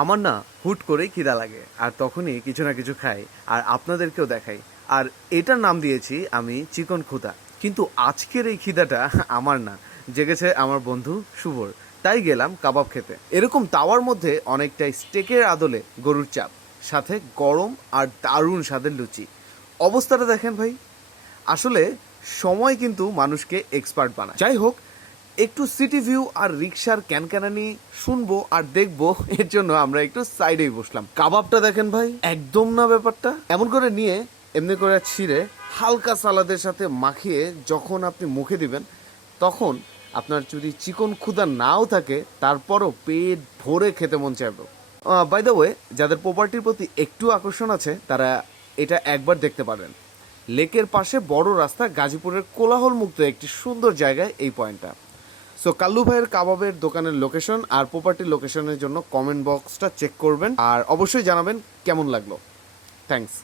আমার না হুট করেই খিদা লাগে আর তখনই কিছু না কিছু খাই আর আপনাদেরকেও দেখাই। আর এটার নাম দিয়েছি আমি চিকন খুদা। কিন্তু আজকের এই খিদাটা আমার না, জেগেছে আমার বন্ধু শুভর। তাই গেলাম কাবাব খেতে। এরকম তাওয়ার মধ্যে অনেকটাই স্টেকের আদলে গরুর চাপ, সাথে গরম আর দারুণ স্বাদের লুচি। অবস্থাটা দেখেন ভাই, আসলে সময় কিন্তু মানুষকে এক্সপার্ট বানায়। যাই হোক, একটু সিটি ভিউ আর রিক্সার ক্যানক্যানানি শুনবো আর দেখবো, এর জন্য আমরা একটু সাইডেই বসলাম। কাবাবটা দেখেন ভাই, একদম না ব্যাপারটা। এমন করে নিয়ে এমনি করে ছিঁড়ে হালকা সালাদের সাথে মাখিয়ে যখন আপনি মুখে দিবেন, তখন আপনার যদি চিকন ক্ষুধা নাও থাকে তারপরও পেট ভরে খেতে মন চাইবে। বাই দ্য ওয়ে, যাদের প্রপার্টির প্রতি একটু আকর্ষণ আছে তারা এটা একবার দেখতে পারেন। লেকের পাশে বড় রাস্তা, গাজীপুরের কোলাহল মুক্ত একটি সুন্দর জায়গায় এই পয়েন্টটা। সো কাল্লু ভাইয়ের কাবাবের দোকানের লোকেশন আর প্রপার্টির লোকেশনের জন্য কমেন্ট বক্সটা চেক করবেন আর অবশ্যই জানাবেন কেমন লাগলো। থ্যাঙ্কস।